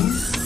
please?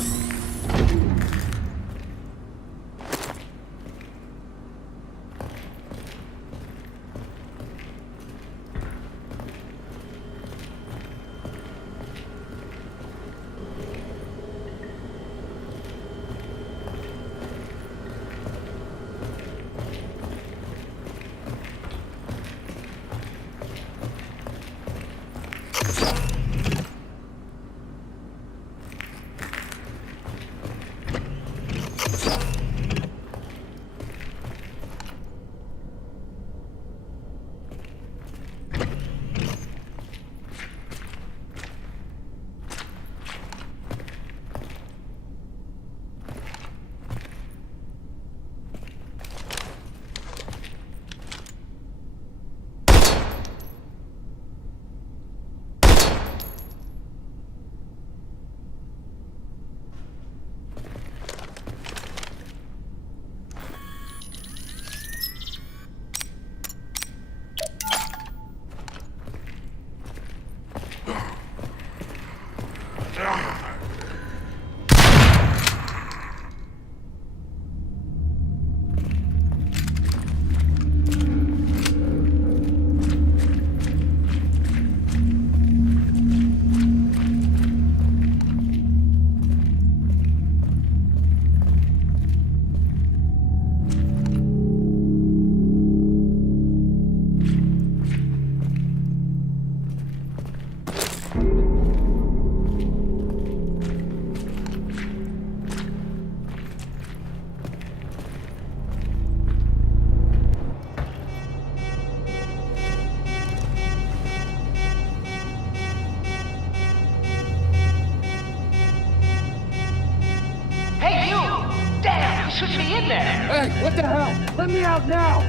Should be in there! Hey, what the hell? Let me out now!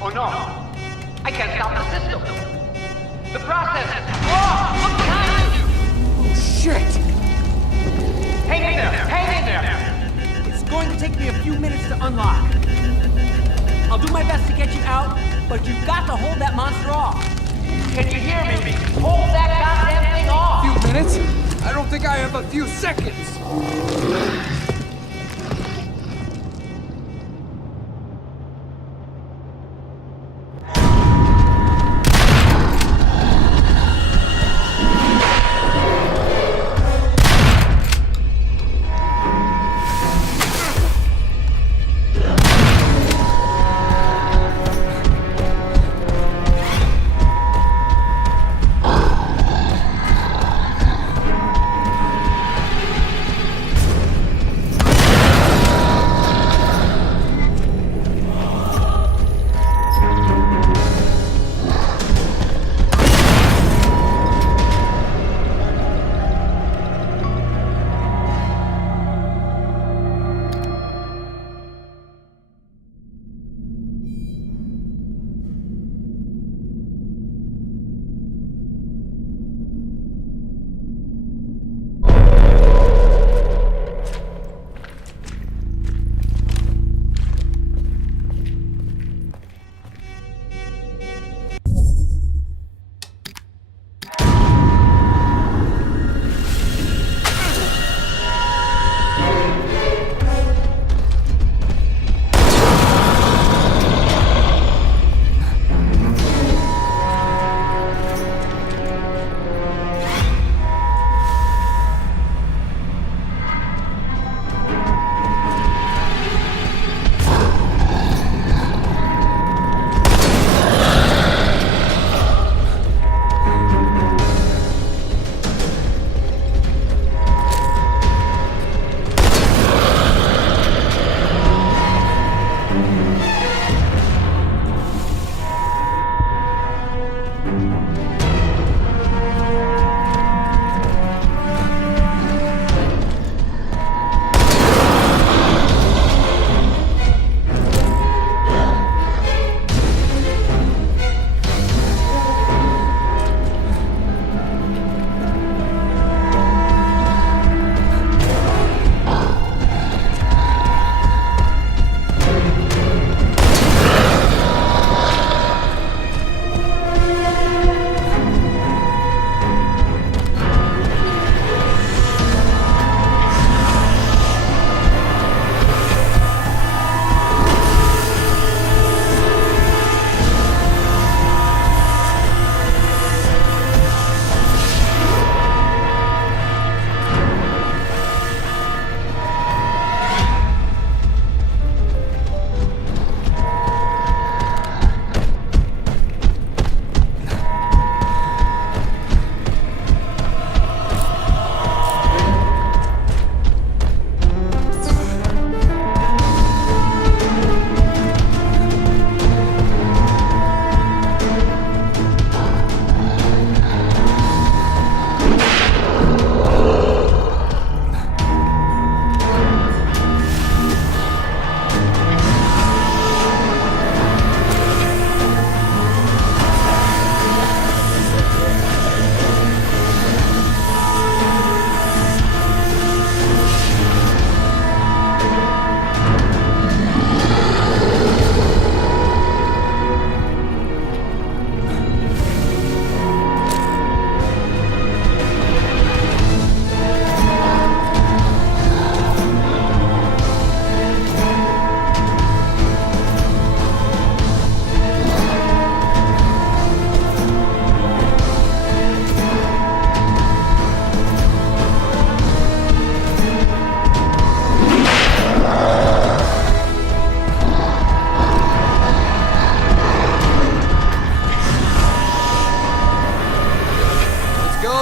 Oh no! I can't stop the system! The process! Whoa! Look behind you! Oh, shit! Hang in there! Hang in there! It's going to take me a few minutes to unlock. I'll do my best to get you out, but you've got to hold that monster off. Can you hear me? Hold that goddamn thing off! A few minutes? I don't think I have a few seconds!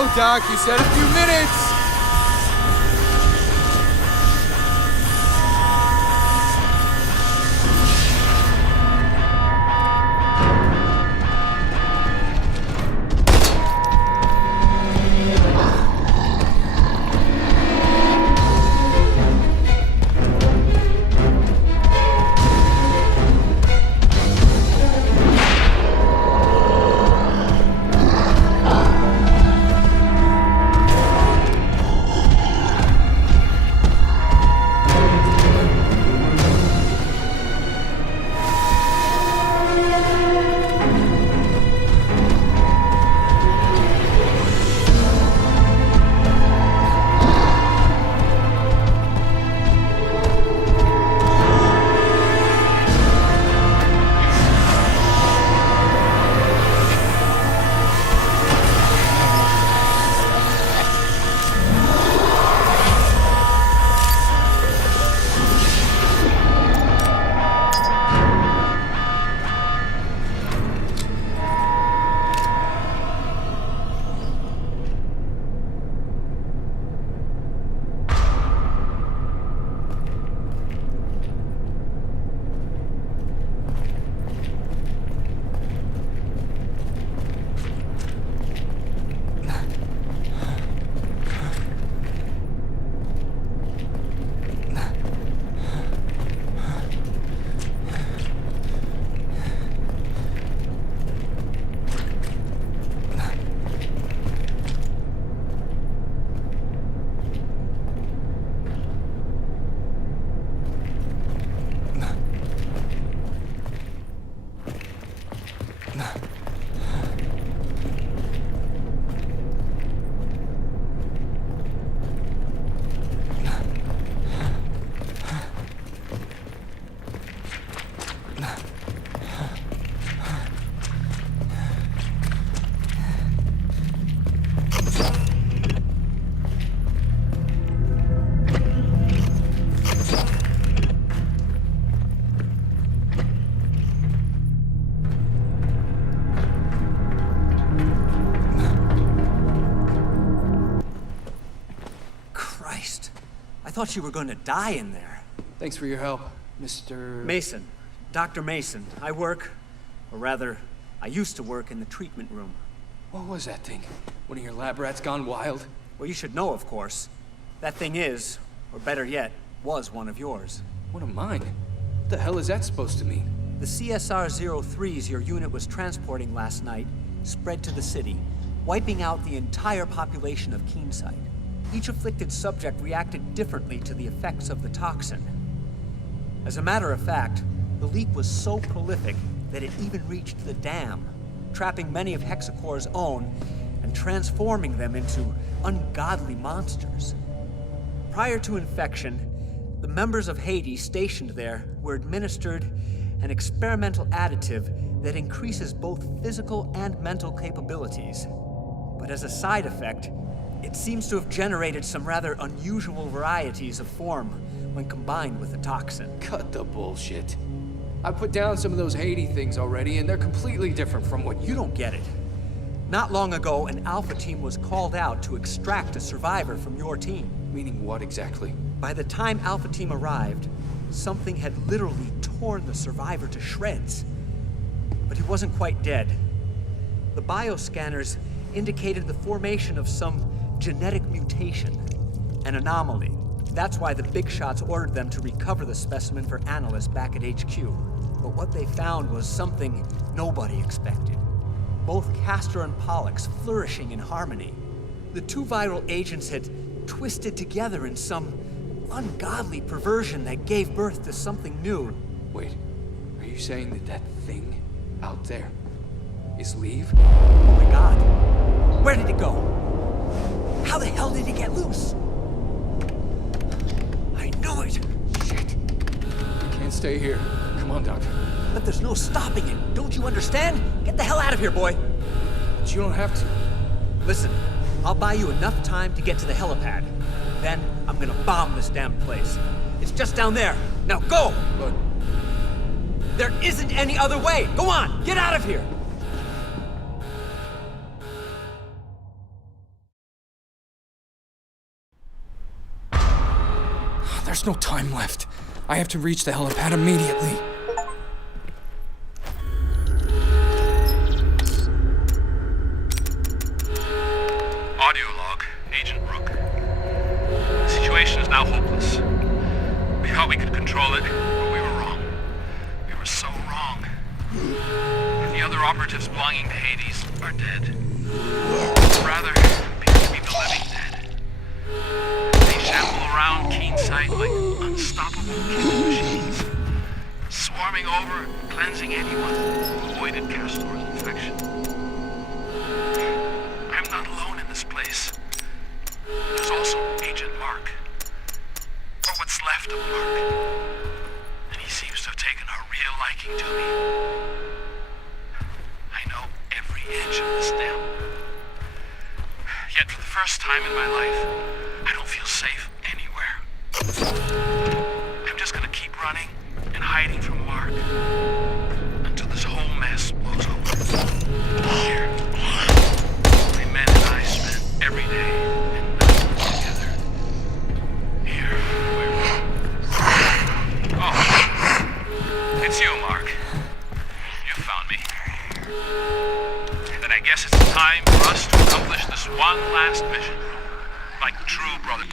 go, Doc. You said a few minutes. I thought you were going to die in there. Thanks for your help, Mr. Mason. Dr. Mason. I work, or rather, I used to work in the treatment room. What was that thing? One of your lab rats gone wild? Well, you should know, of course. That thing is, or better yet, was one of yours. One of mine? What the hell is that supposed to mean? The CSR-03s your unit was transporting last night spread to the city, wiping out the entire population of Keenside. Each afflicted subject reacted differently to the effects of the toxin. As a matter of fact, the leak was so prolific that it even reached the dam, trapping many of Hexacore's own and transforming them into ungodly monsters. Prior to infection, the members of Hades stationed there were administered an experimental additive that increases both physical and mental capabilities. But as a side effect, it seems to have generated some rather unusual varieties of form when combined with the toxin. Cut the bullshit. I put down some of those Hades things already, and they're completely different from what You don't get it. Not long ago, an Alpha team was called out to extract a survivor from your team. Meaning what exactly? By the time Alpha team arrived, something had literally torn the survivor to shreds. But he wasn't quite dead. The bioscanners indicated the formation of some genetic mutation, an anomaly. That's why the big shots ordered them to recover the specimen for analysts back at HQ. But what they found was something nobody expected. Both Castor and Pollux flourishing in harmony. The two viral agents had twisted together in some ungodly perversion that gave birth to something new. Wait, are you saying that that thing out there is Leave? Oh my God. Where did it go? How the hell did it get loose? I knew it! Shit. Can't stay here. Come on, Doctor. But there's no stopping it. Don't you understand? Get the hell out of here, boy. But you don't have to. Listen, I'll buy you enough time to get to the helipad. Then I'm gonna bomb this damn place. It's just down there. Now go! But There isn't any other way. Go on, get out of here. There's no time left. I have to reach the helipad immediately. Audio log, Agent Rook. The situation is now hopeless. We thought we could control it, but we were wrong. We were so wrong. The other operatives belonging to Hades are dead. Rather, appear to be the living dead. They shamble around Keensight like unstoppable killing machines, swarming over, cleansing anyone who avoided Castor's infection. I'm not alone in this place. There's also Agent Mark. Or what's left of Mark. And he seems to have taken a real liking to me. I know every inch of this dam. Yet for the first time in my life, I don't feel safe anywhere. I'm just gonna keep running and hiding from Mark until this whole mess blows over. Here, my men and I spent every day and night together. Here, where... Oh, it's you, Mark. You found me. Then I guess it's time for us to accomplish this one last mission, like true brother.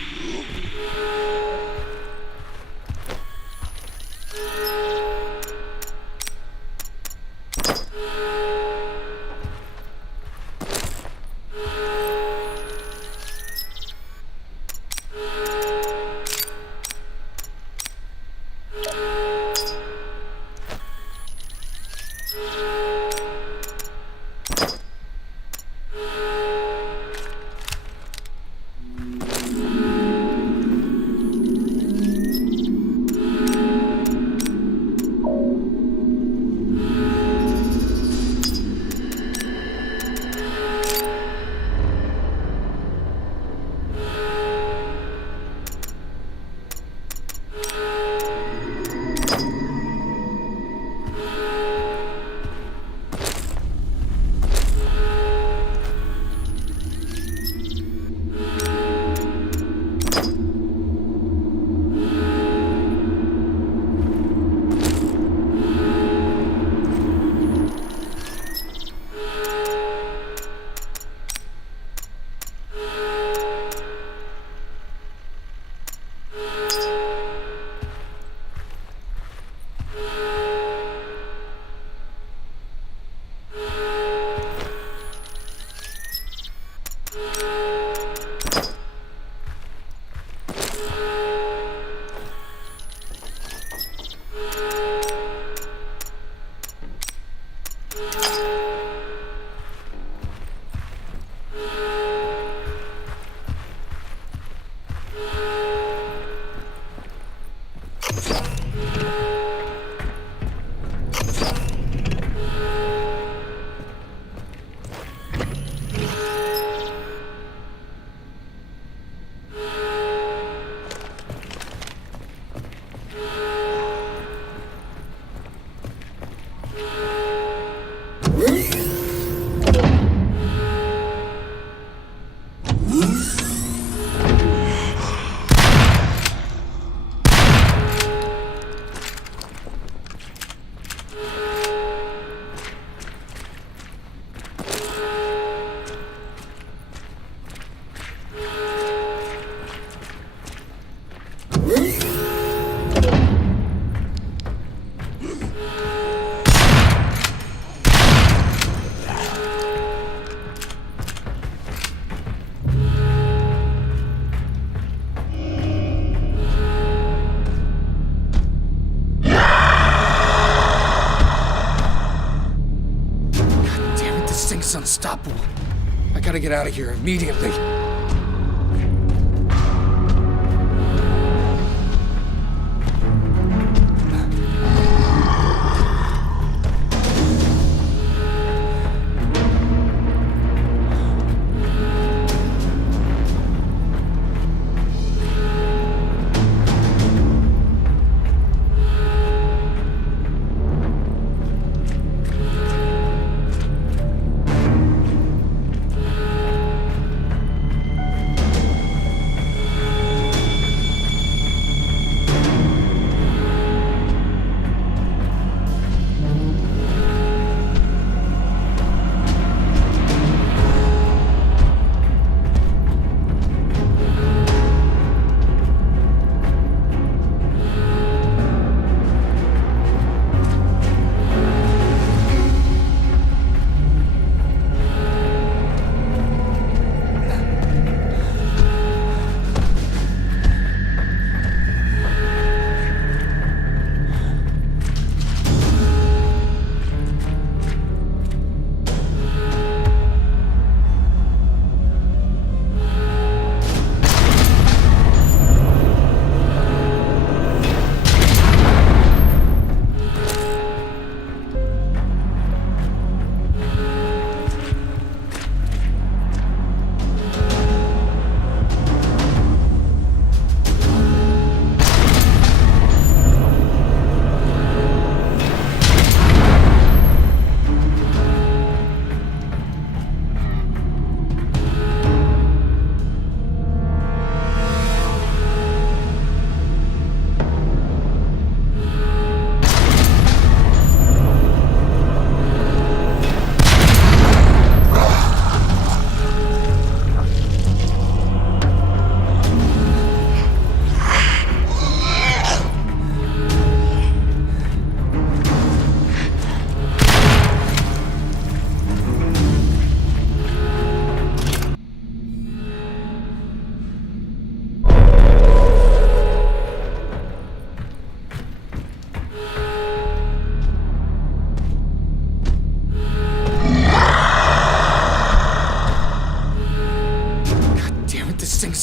It's unstoppable. I gotta get out of here immediately.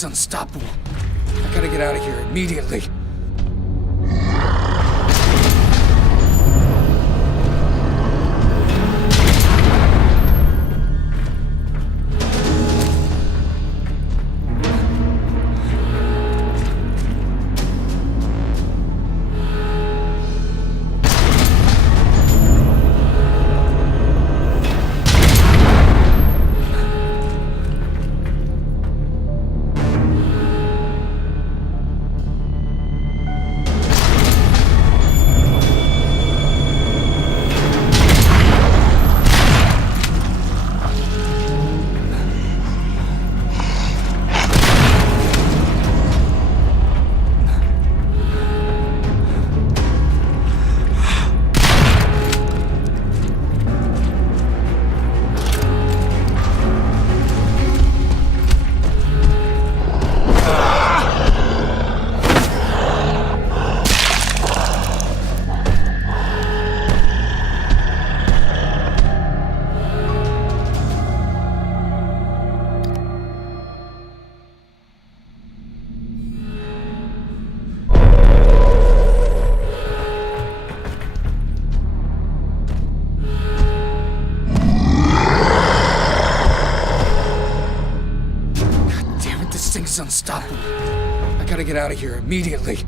thing's unstoppable. I gotta get out of here immediately. It's unstoppable. I gotta get out of here immediately.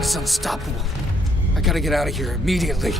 It's unstoppable. I gotta get out of here immediately.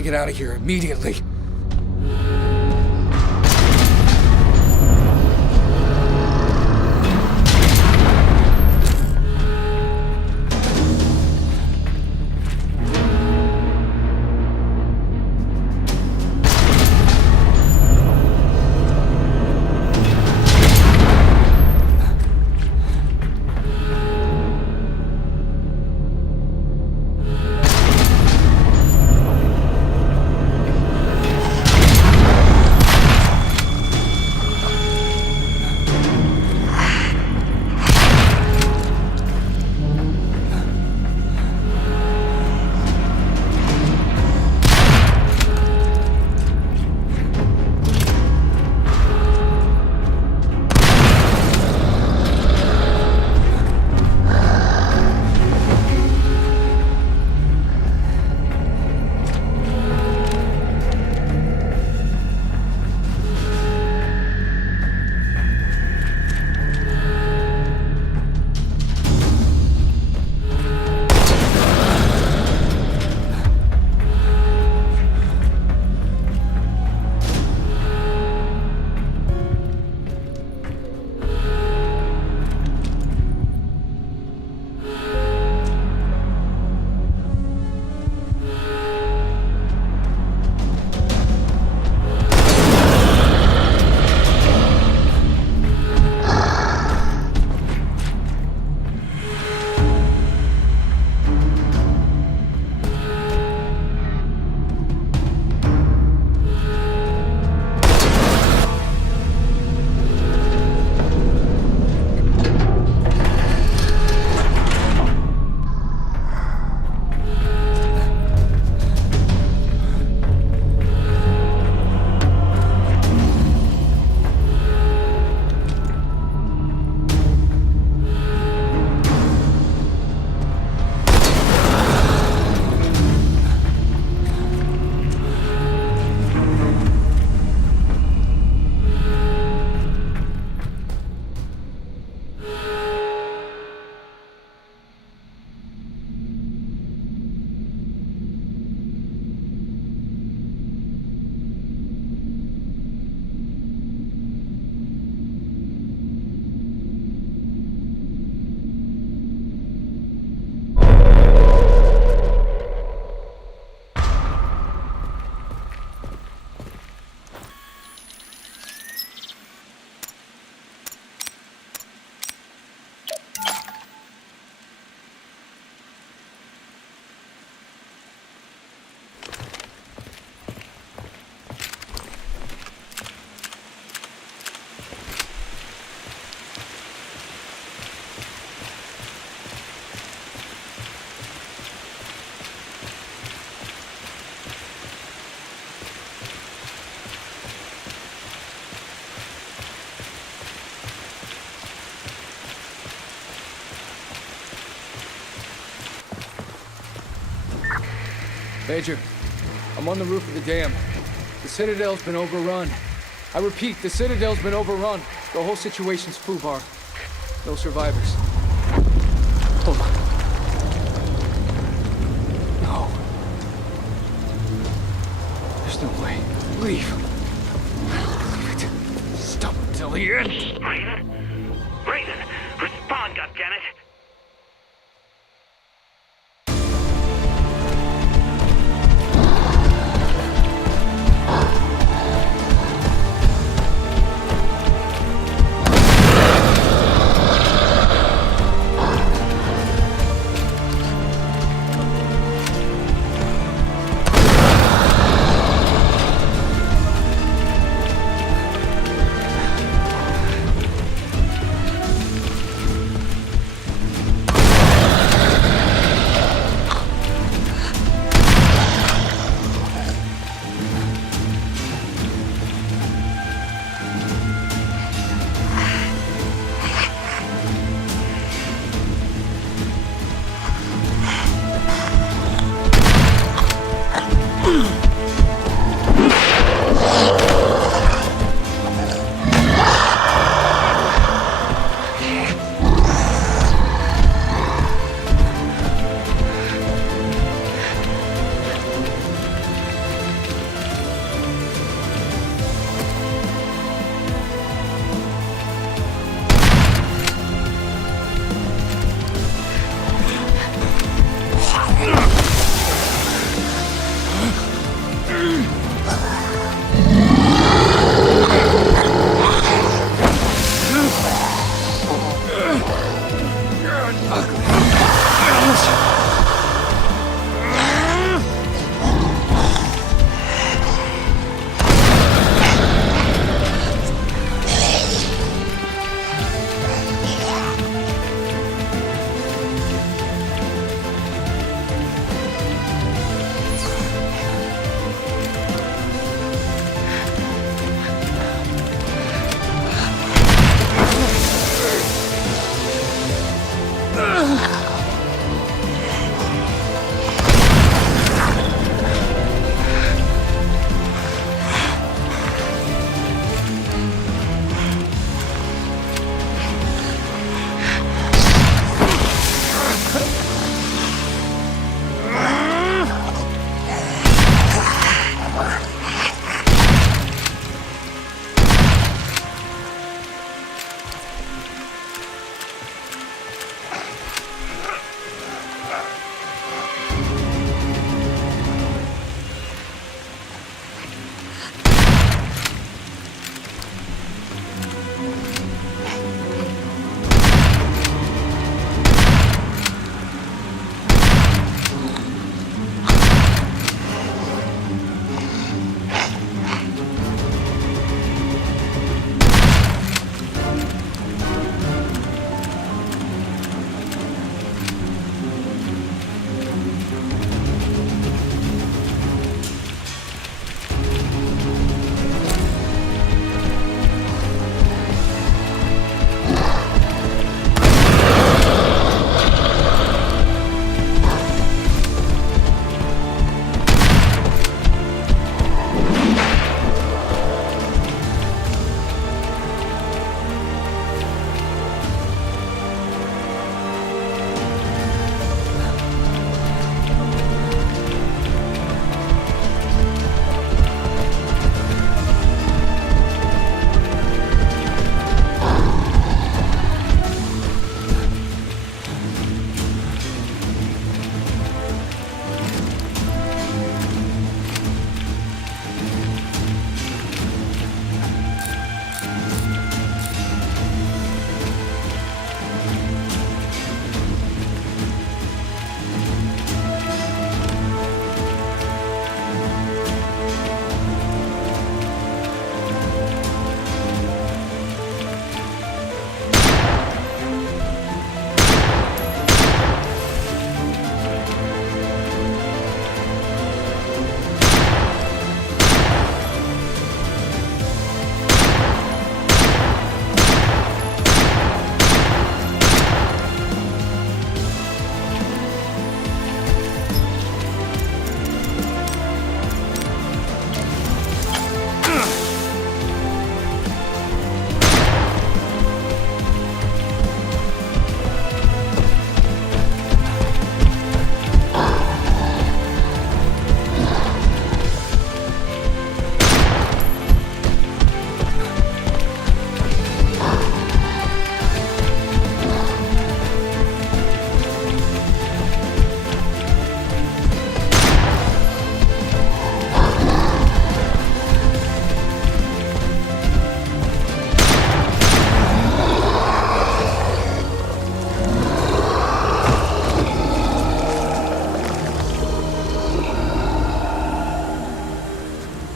gotta get out of here immediately. Major, I'm on the roof of the dam. The Citadel's been overrun. I repeat, the Citadel's been overrun. The whole situation's foobar. No survivors. Hold on. No. There's no way. Leave. Leave it. Stop until the end. Raiden! Respond, goddammit!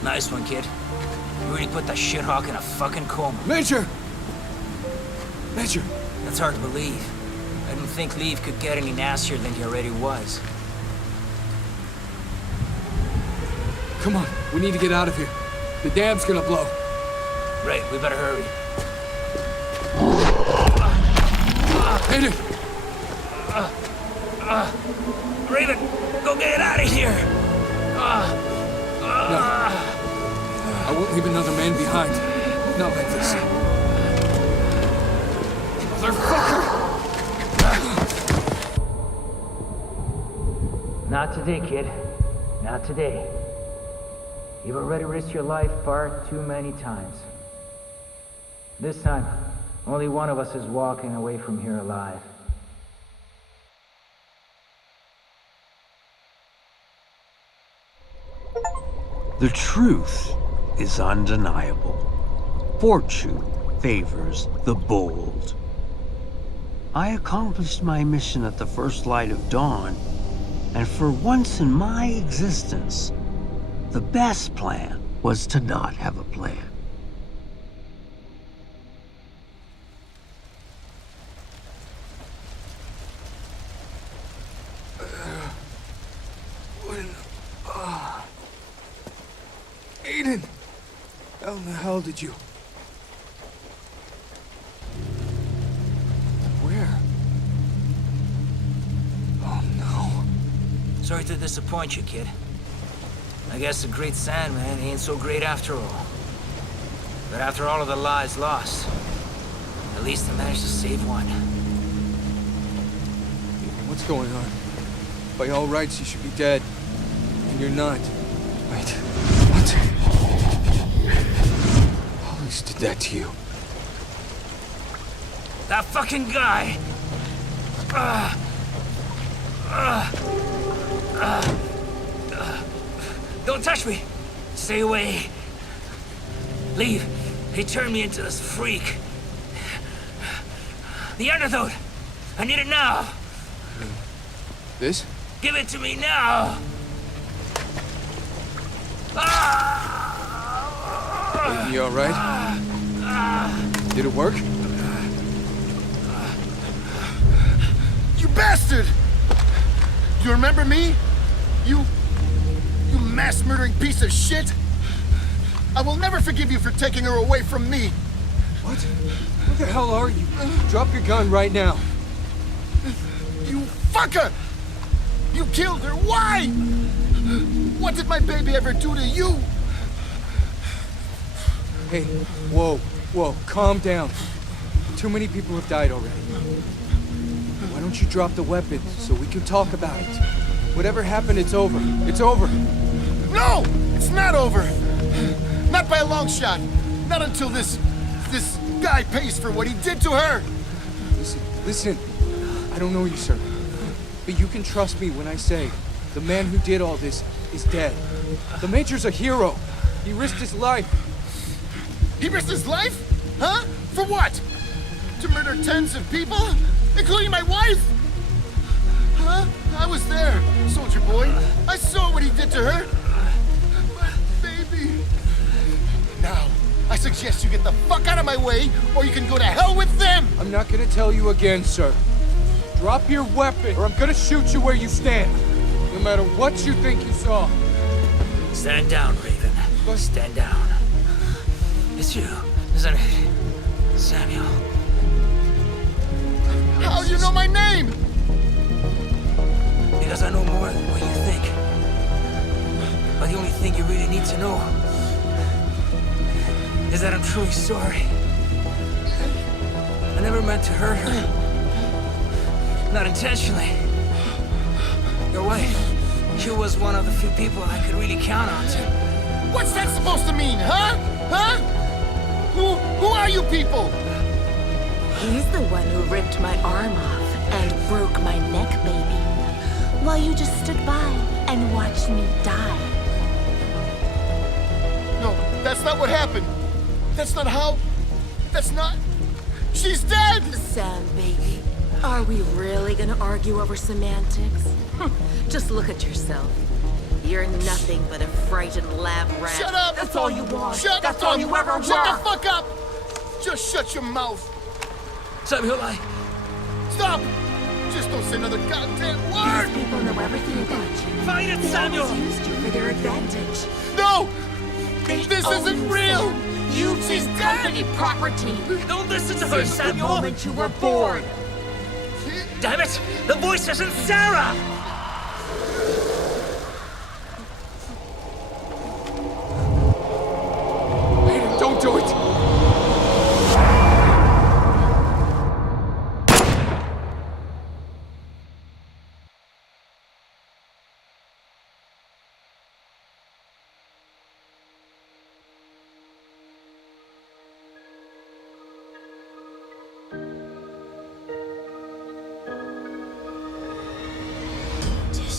Nice one, kid. You really put that shithawk in a fucking coma. Major! Major! That's hard to believe. I didn't think Leave could get any nastier than he already was. Come on, we need to get out of here. The dam's gonna blow. Right, we better hurry. Hit it! Raven, go get out of here! No. I won't leave another man behind. Not like this. Motherfucker! Not today, kid. Not today. You've already risked your life far too many times. This time, only one of us is walking away from here alive. The truth is undeniable. Fortune favors the bold. I accomplished my mission at the first light of dawn, and for once in my existence, the best plan was to not have a plan. Aiden! How in the hell did you... Where? Oh no. Sorry to disappoint you, kid. I guess the Great Sandman ain't so great after all. But after all of the lives lost, at least I managed to save one. What's going on? By all rights, you should be dead. And you're not. Wait. What? Hollis did that to you. That fucking guy! Don't touch me! Stay away! Leave! He turned me into this freak. The antidote! I need it now! This? Give it to me now! You alright? Did it work? You bastard! You remember me? You mass-murdering piece of shit? I will never forgive you for taking her away from me. What? Who the hell are you? Drop your gun right now. You fucker! You killed her. Why? What did my baby ever do to you? Hey, whoa, calm down. Too many people have died already. Why don't you drop the weapon so we can talk about it? Whatever happened, it's over. It's over. No! It's not over! Not by a long shot. Not until this guy pays for what he did to her! Listen. I don't know you, sir. But you can trust me when I say the man who did all this is dead. The Major's a hero. He risked his life. He risked his life? Huh? For what? To murder tens of people? Including my wife? Huh? I was there, soldier boy. I saw what he did to her. My baby. Now, I suggest you get the fuck out of my way, or you can go to hell with them! I'm not gonna tell you again, sir. Drop your weapon, or I'm gonna shoot you where you stand. No matter what you think you saw. Stand down, Raven. Stand down. It's you, isn't it? Samuel. How do you know my name? Because I know more than what you think. But the only thing you really need to know is that I'm truly sorry. I never meant to hurt her. Not intentionally. Your wife, she was one of the few people I could really count on to. What's that supposed to mean, huh? Huh? Who are you people? He's the one who ripped my arm off and broke my neck, baby. While you just stood by and watched me die. No, that's not what happened. That's not how... That's not... She's dead! Sam, baby, are we really gonna argue over semantics? Just look at yourself. You're nothing but a frightened lab rat. Shut up! That's all you want. Shut That's up! all you ever Shut were. the fuck up! Just shut your mouth! Samuel, Stop! Just don't say another goddamn word! These people know everything about you. Fight it, They Samuel! always used you for their advantage. No! They This own isn't you, real! Sam. You've She's been dead! company property. Don't listen to her, Since the Samuel! moment you were born. Damn it! The voice isn't Sarah! Aiden, don't do it!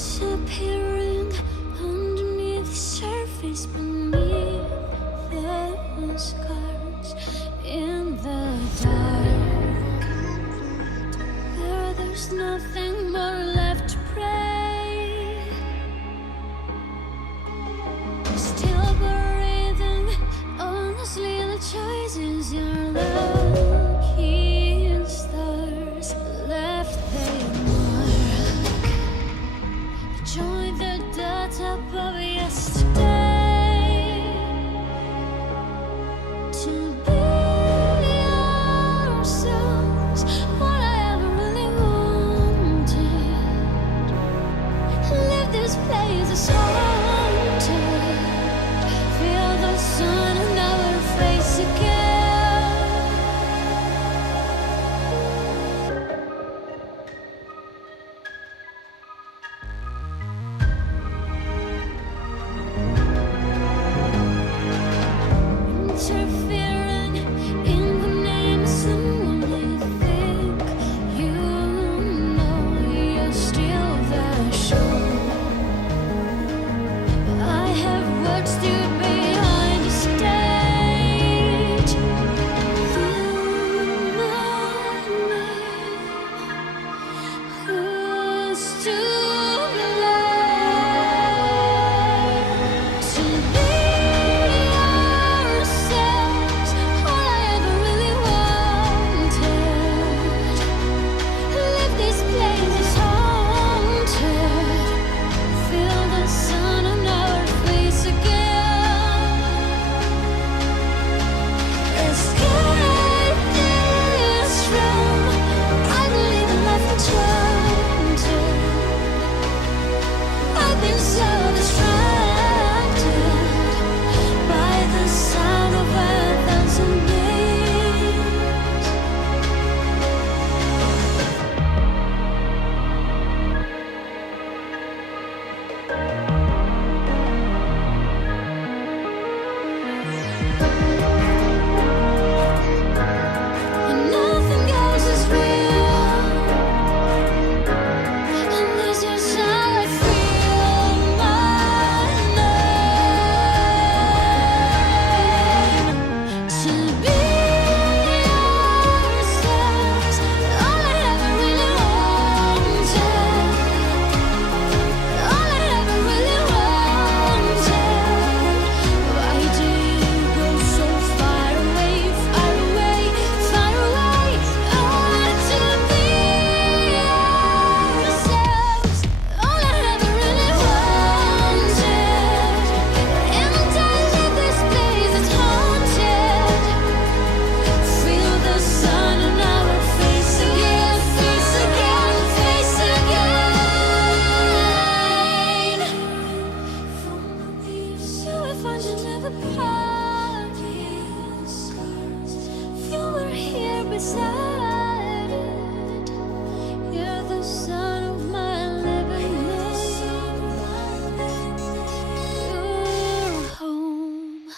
Disappearing underneath the surface, beneath the scars in the dark. Where there's nothing more left to pray. Still breathing, honestly, the choices you're lucky and stars left their mark. Join the dots up of yesterday. To be ourselves, what I ever really wanted. Leave this place as haunted. Feel the sun on our face again. Interfering in the name of someone you think you know. You're still the show. I have watched you behind the stage. You might who's to blame? To be ourselves, all I ever really wanted. Leave this place as haunted. Feel the sun on our face again. Escape this room. I believe in life enchanted. I've been so distracted by the sound of 1,000 names. And nothing else is real unless it's how I feel. My name to be ourselves, all I ever really wanted. All I ever really wanted. Why do you go so far away, far away, far away? Oh, to be ourselves, all I ever really wanted. And I leave this place that's haunted. Feel the sun on our face again, face again, face again. So if I should never part, you were here beside it. You're the sun of my living You're home.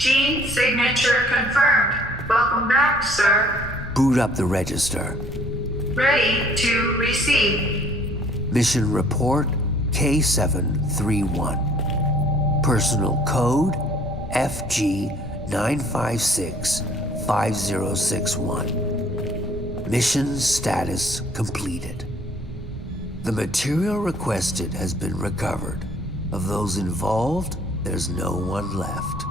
Gene signature confirmed. Welcome back, sir. Boot up the register. Ready to receive. Mission report K731. Personal code FG9565061. Mission status completed. The material requested has been recovered. Of those involved, there's no one left.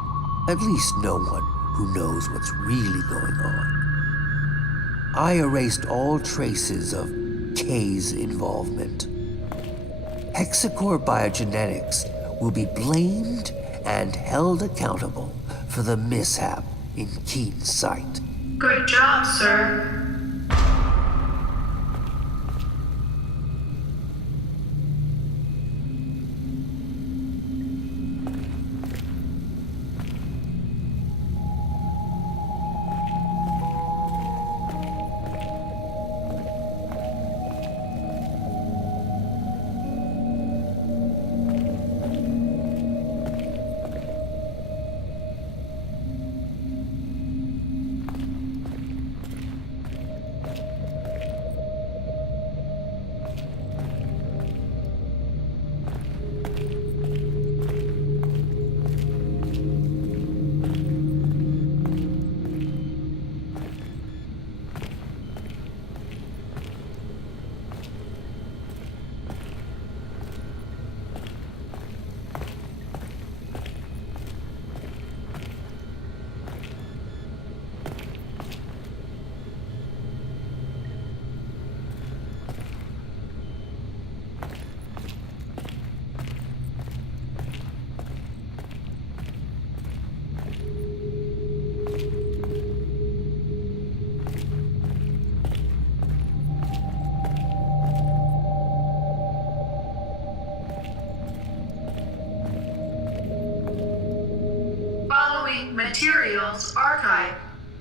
At least no one who knows what's really going on. I erased all traces of K's involvement. Hexacore Biogenetics will be blamed and held accountable for the mishap in Keen's site. Good job, sir. Materials Archive.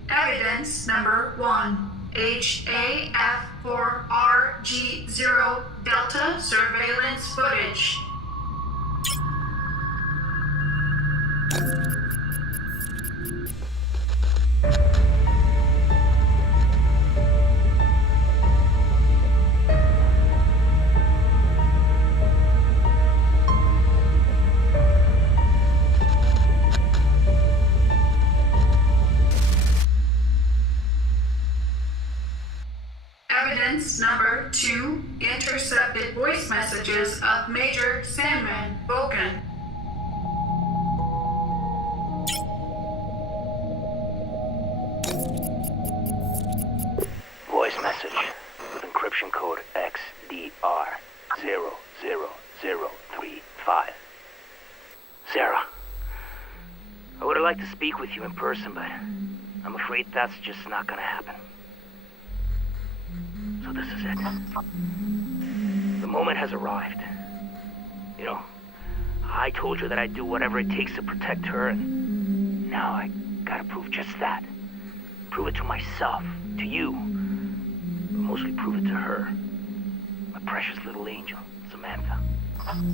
Evidence number 1. HAF4RG0 Delta surveillance footage. Evidence number 2. Intercepted voice messages of Major Sandman Bogan. Voice message with encryption code XDR00035. Sarah, I would have liked to speak with you in person, but I'm afraid that's just not gonna happen. So this is it. The moment has arrived. You know, I told you that I'd do whatever it takes to protect her, and now I gotta prove just that. Prove it to myself, to you, but mostly prove it to her. My precious little angel, Samantha.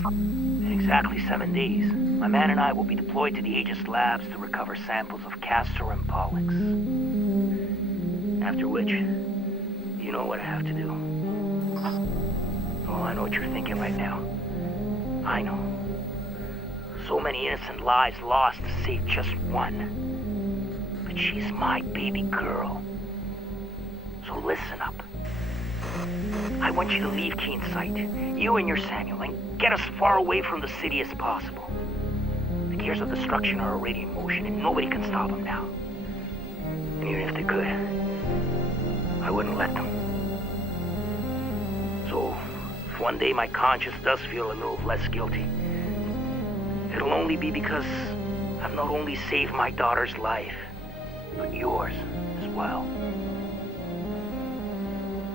In exactly 7 days, my man and I will be deployed to the Aegis labs to recover samples of Castor and Pollux. After which, you know what I have to do. Oh, I know what you're thinking right now. I know. So many innocent lives lost to save just one. But she's my baby girl. So listen up. I want you to leave Keen's site, you and your Samuel, and get as far away from the city as possible. The gears of destruction are already in motion, and nobody can stop them now. And even if they could, I wouldn't let them. So, if one day my conscience does feel a little less guilty, it'll only be because I've not only saved my daughter's life, but yours as well.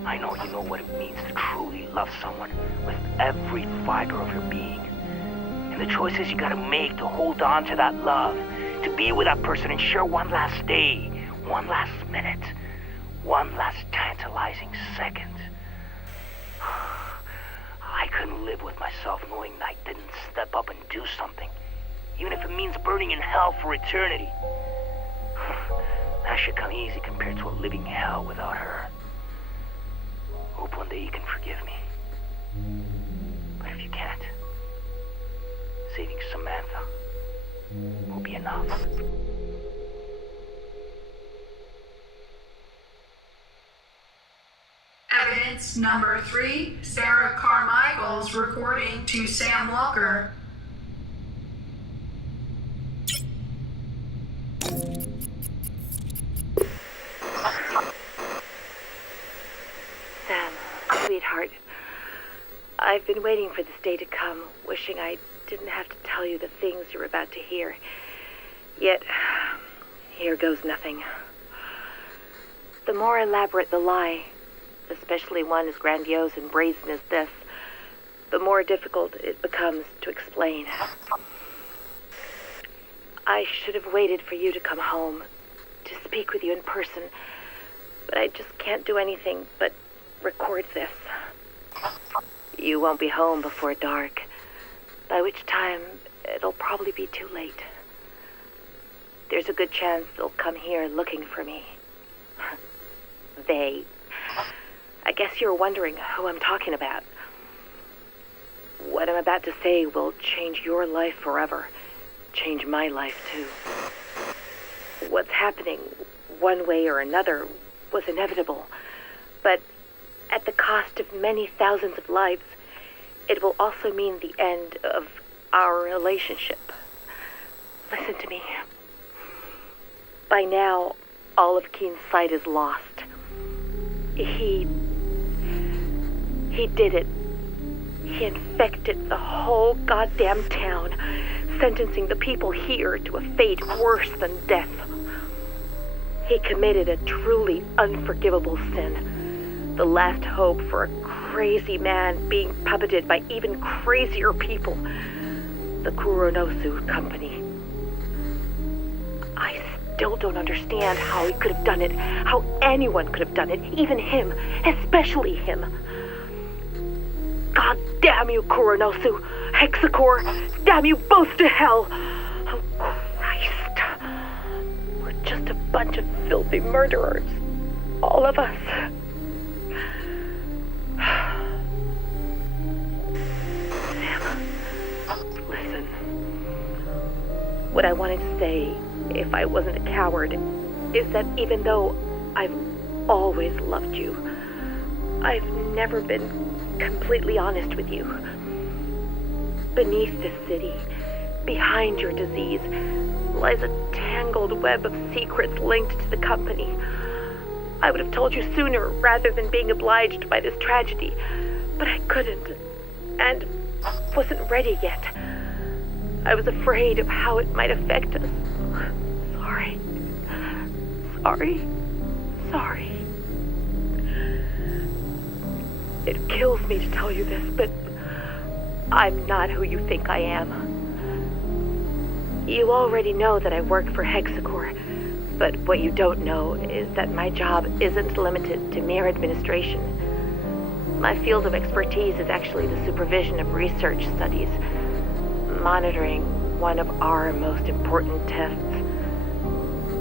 I know you know what it means to truly love someone with every fiber of your being. And the choices you gotta make to hold on to that love, to be with that person and share one last day, one last minute, one last tantalizing second. I couldn't live with myself knowing I didn't step up and do something, even if it means burning in hell for eternity. That should come easy compared to a living hell without her. Hope one day you can forgive me. But if you can't, saving Samantha will be enough. Evidence number 3, Sarah Carmichael's recording to Sam Walker. Sam, sweetheart, I've been waiting for this day to come, wishing I didn't have to tell you the things you're about to hear. Yet, here goes nothing. The more elaborate the lie, especially one as grandiose and brazen as this, the more difficult it becomes to explain. I should have waited for you to come home, to speak with you in person, but I just can't do anything but record this. You won't be home before dark, by which time it'll probably be too late. There's a good chance they'll come here looking for me. They. I guess you're wondering who I'm talking about. What I'm about to say will change your life forever. Change my life, too. What's happening, one way or another, was inevitable. But at the cost of many thousands of lives, it will also mean the end of our relationship. Listen to me. By now, all of Keen's sight is lost. He did it. He infected the whole goddamn town, sentencing the people here to a fate worse than death. He committed a truly unforgivable sin. The last hope for a crazy man being puppeted by even crazier people. The Kuronosu Company. I still don't understand how he could have done it, how anyone could have done it, even him, especially him. God damn you, Kuronosu, Hexacore, damn you both to hell! Oh, Christ. We're just a bunch of filthy murderers, all of us. Sam, listen. What I wanted to say, if I wasn't a coward, is that even though I've always loved you, I've never been completely honest with you. Beneath this city, behind your disease, lies a tangled web of secrets linked to the company. I would have told you sooner rather than being obliged by this tragedy, but I couldn't, and wasn't ready yet. I was afraid of how it might affect us. Sorry. It kills me to tell you this, but I'm not who you think I am. You already know that I work for Hexacore, but what you don't know is that my job isn't limited to mere administration. My field of expertise is actually the supervision of research studies, monitoring one of our most important tests.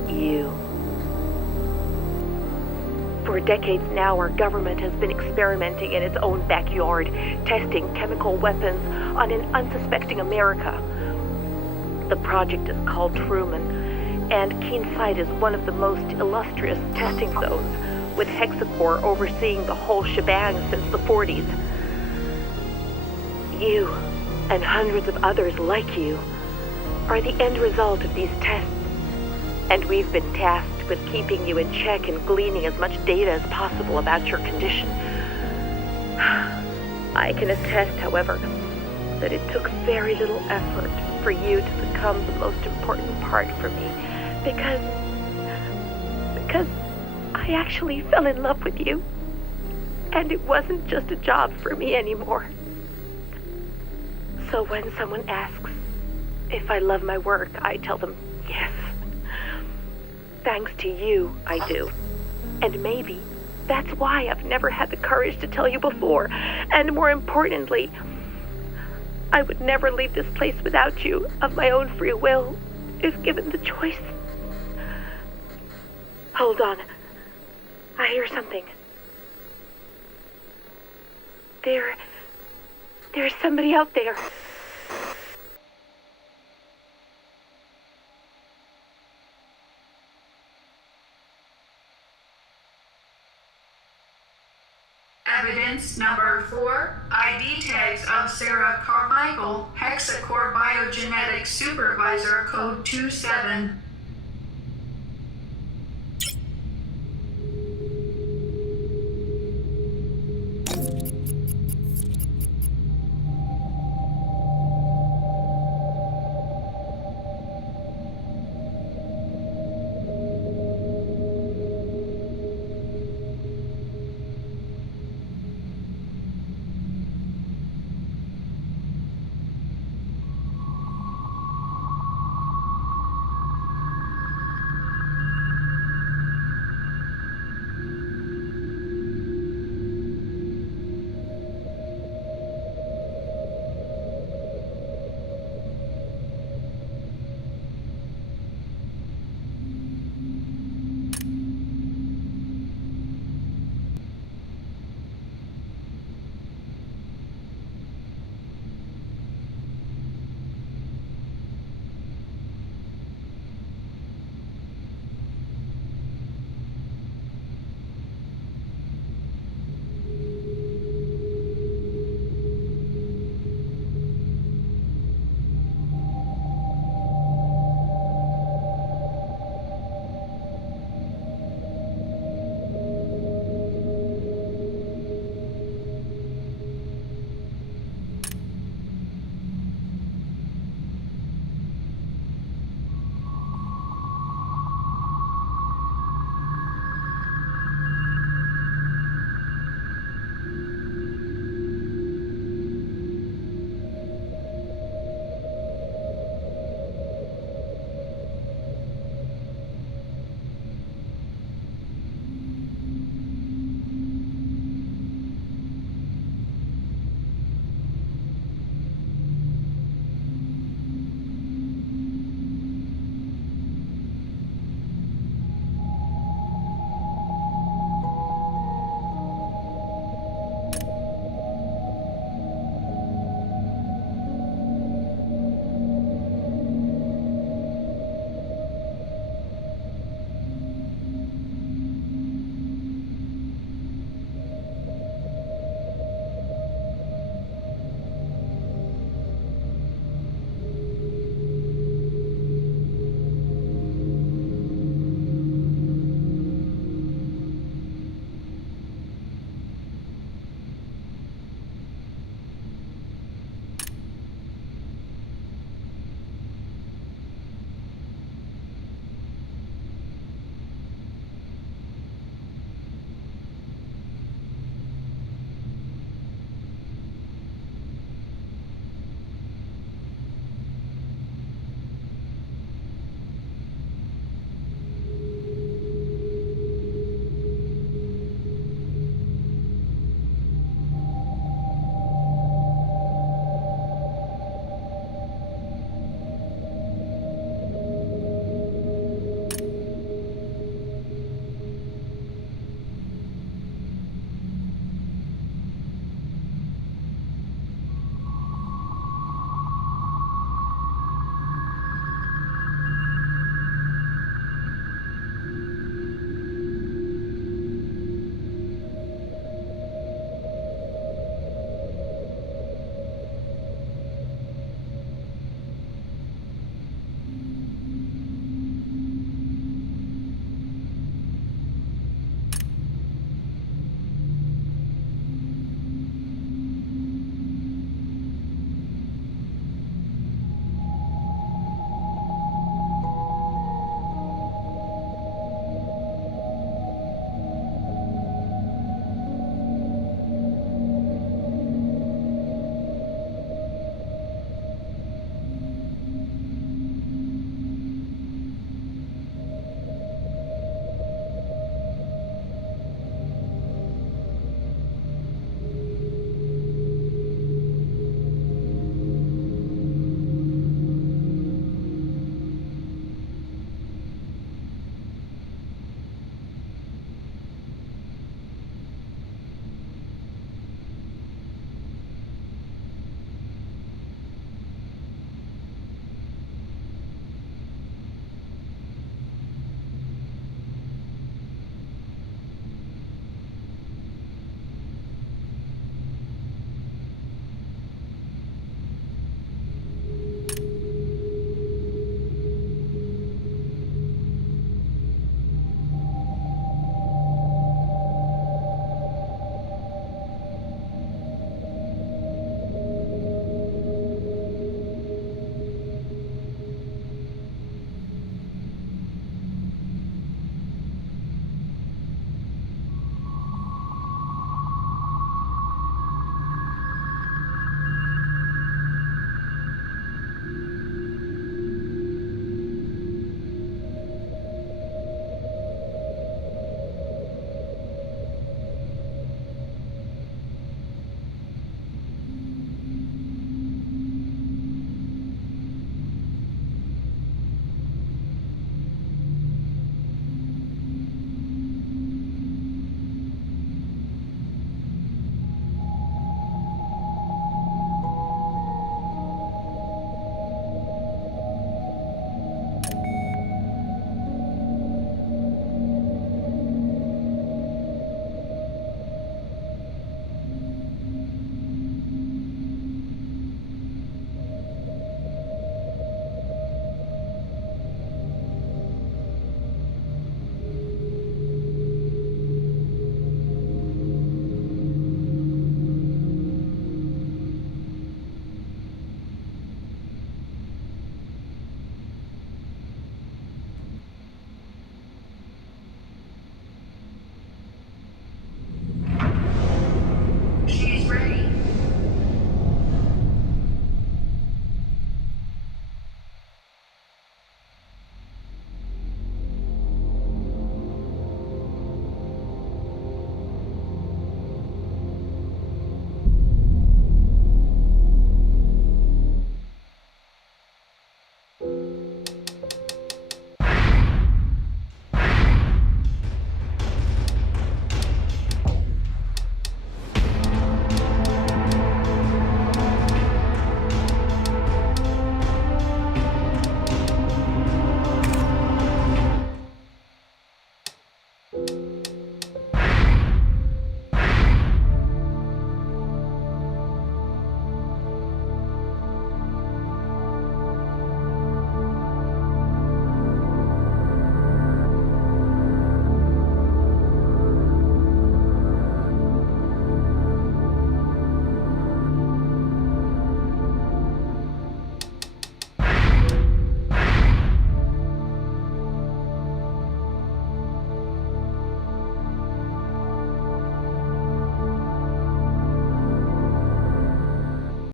You. For decades now, our government has been experimenting in its own backyard, testing chemical weapons on an unsuspecting America. The project is called Truman, and Keenside is one of the most illustrious testing zones, with Hexacore overseeing the whole shebang since the 40s. You, and hundreds of others like you, are the end result of these tests, and we've been tasked with keeping you in check and gleaning as much data as possible about your condition. I can attest, however, that it took very little effort for you to become the most important part for me, because I actually fell in love with you, and it wasn't just a job for me anymore. So when someone asks if I love my work, I tell them yes. Thanks to you, I do. And maybe that's why I've never had the courage to tell you before. And more importantly, I would never leave this place without you, of my own free will, if given the choice. Hold on. I hear something. There's somebody out there. Evidence number 4, ID tags of Sarah Carmichael, Hexacore Biogenetics Supervisor Code 27.